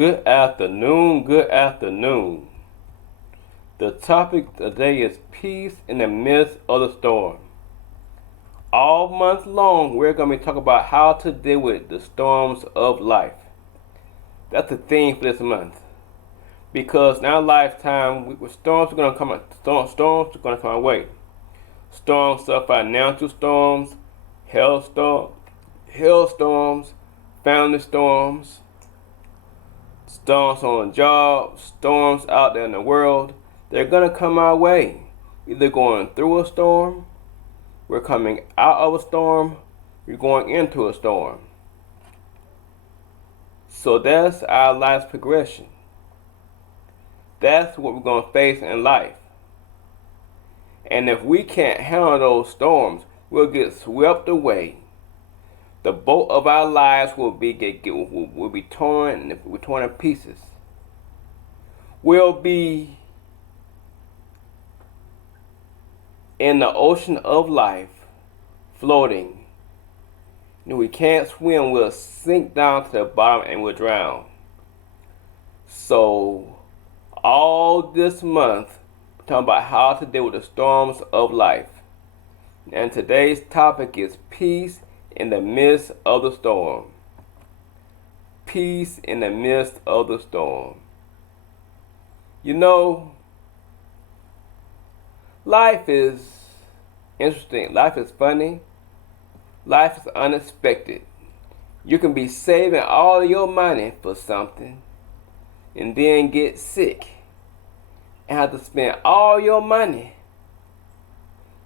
Good afternoon, good afternoon. The topic today is peace in the midst of the storm. All month long, we're going to be talking about how to deal with the storms of life. That's the theme for this month. Because in our lifetime, storms are going to come. Storms are going to come our way. Storms are financial storms, hailstorms, family storms, storms on jobs, storms out there in the world. They're going to come our way. Either going through a storm, we're coming out of a storm, we're going into a storm. So that's our life's progression. That's what we're going to face in life. And if we can't handle those storms, we'll get swept away. The boat of our lives will be torn in pieces. We'll be in the ocean of life, floating. If we can't swim, we'll sink down to the bottom and we'll drown. So, all this month, we're talking about how to deal with the storms of life. And today's topic is peace in the midst of the storm. Peace in the midst of the storm. You know, life is interesting. Life is funny. Life is unexpected. You can be saving all of your money for something and then get sick and have to spend all your money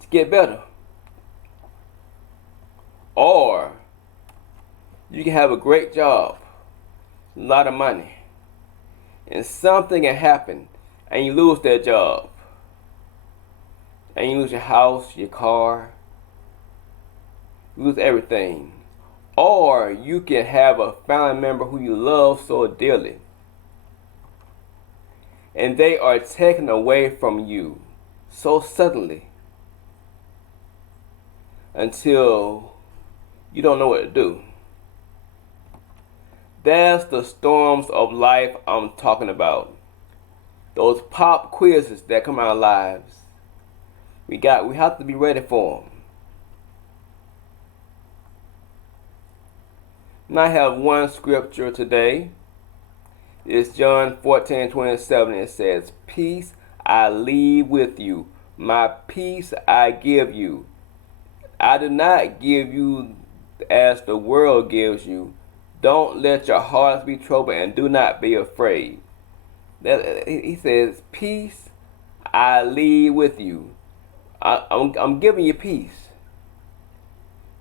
to get better. Or you can have a great job, a lot of money, and something can happen and you lose that job. And you lose your house, your car, you lose everything. Or you can have a family member who you love so dearly, and they are taken away from you so suddenly until you don't know what to do. That's the storms of life I'm talking about. Those pop quizzes that come in our lives. We have to be ready for them. And I have one scripture today. It's John 14:27. It says, "Peace I leave with you. My peace I give you. I do not give you as the world gives you. Don't let your hearts be troubled and do not be afraid." He says, "Peace I leave with you." I'm giving you peace.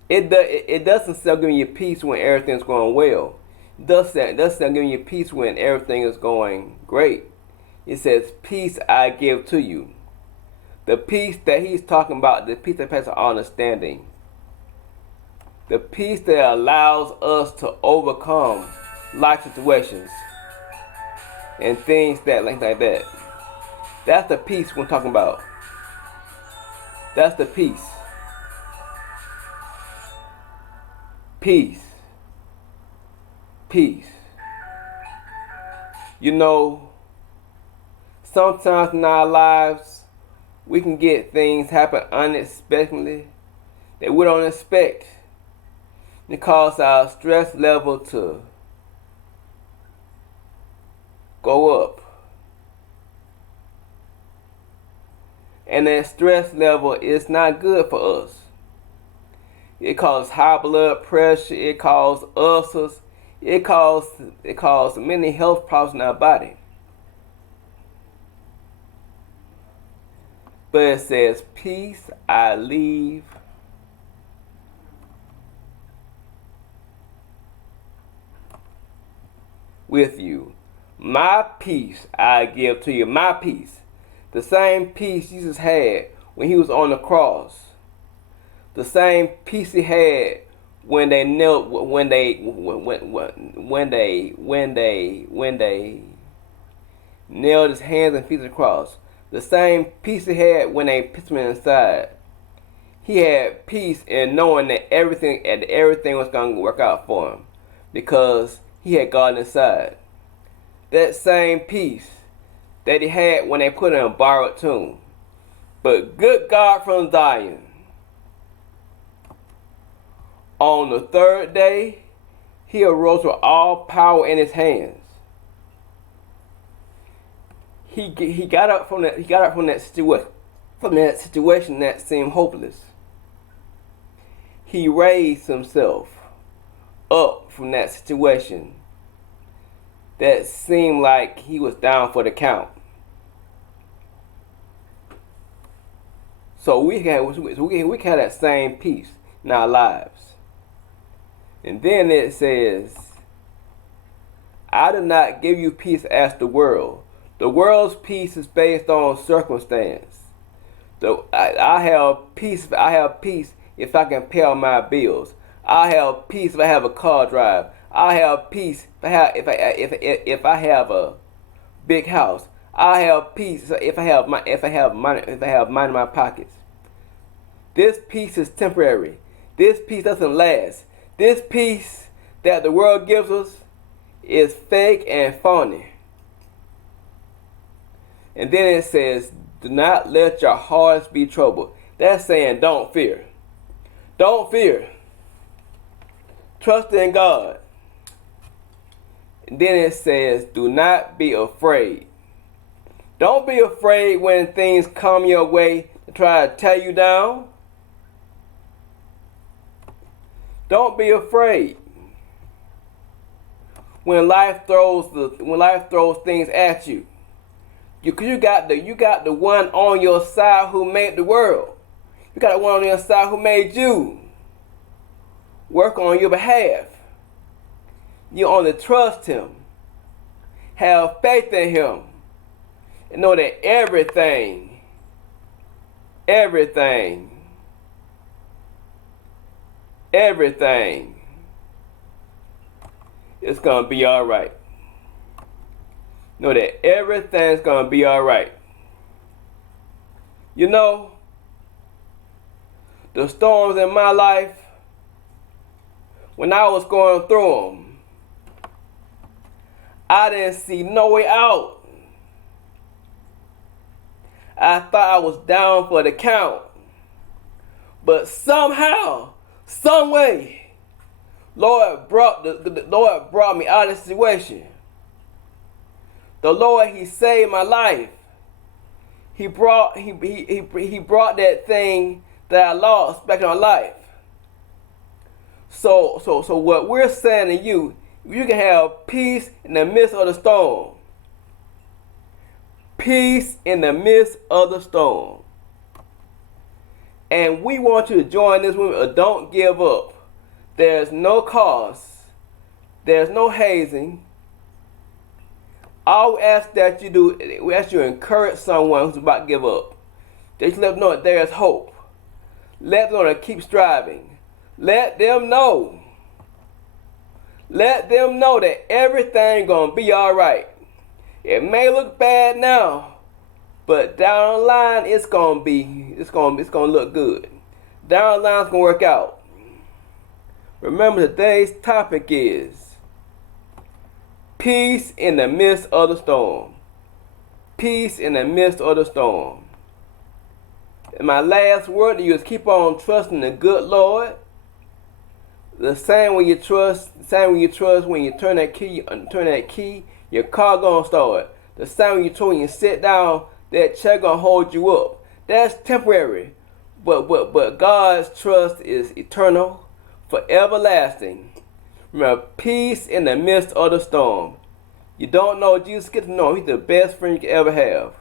It doesn't say I'm giving you peace when everything's going well. It does say I'm giving you peace when everything is going great. It says, "Peace I give to you." The peace that he's talking about, the peace that passes all understanding. The peace that allows us to overcome life situations and things like that. That's the peace we're talking about. That's the peace. Peace. Peace. You know, sometimes in our lives, we can get things happen unexpectedly that we don't expect. It causes our stress level to go up. And that stress level is not good for us. It causes high blood pressure, it causes ulcers, it causes many health problems in our body. But it says, "Peace I leave with you. My peace I give to you." My peace. The same peace Jesus had when he was on the cross. The same peace he had when they knelt, when they nailed his hands and feet to the cross. The same peace he had when they put him inside. He had peace in knowing that everything was going to work out for him because he had God inside. that same peace that he had when they put him in a borrowed tomb. But good God from Zion, on the third day, he arose with all power in his hands. He got up from that situation that seemed hopeless. He raised himself up from that situation that seemed like he was down for the count. So we can have that same peace in our lives. And then it says, I do not give you peace as the world. The world's peace is based on circumstance. I have peace if I can pay all my bills. I have peace if I have a car drive. I have peace if I have a big house. I have peace if I have money in my pockets. This peace is temporary. This peace doesn't last. This peace that the world gives us is fake and phony. And then it says, do not let your hearts be troubled. That's saying don't fear. Don't fear. Trust in God. And then it says, do not be afraid. Don't be afraid when things come your way to try to tear you down. Don't be afraid when life throws things at you. You got the one on your side who made the world. You got the one on your side who made you. Work on your behalf. You only trust him. Have faith in him. And know that everything is going to be all right. Know that everything's going to be all right. You know, the storms in my life, when I was going through them, I didn't see no way out. I thought I was down for the count. But somehow, some way, Lord brought me out of the situation. The Lord, he saved my life. He brought that thing that I lost back in my life. So what we're saying to you, you can have peace in the midst of the storm. Peace in the midst of the storm. And we want you to join this movement. Don't give up. There's no cost. There's no hazing. All we ask that you do, we ask you to encourage someone who's about to give up. Just let them know that there's hope. Let them know to keep striving. Let them know. Let them know that everything gonna be all right. It may look bad now, but down the line it's gonna look good. Down the line it's gonna work out. Remember, today's topic is peace in the midst of the storm. Peace in the midst of the storm. And my last word to you is keep on trusting the good Lord. The same when you trust when you turn that key, your car gonna start. The same when you sit down, that chair gonna hold you up. That's temporary. But God's trust is eternal, for everlasting. Remember, peace in the midst of the storm. You don't know Jesus, get to know him. He's the best friend you can ever have.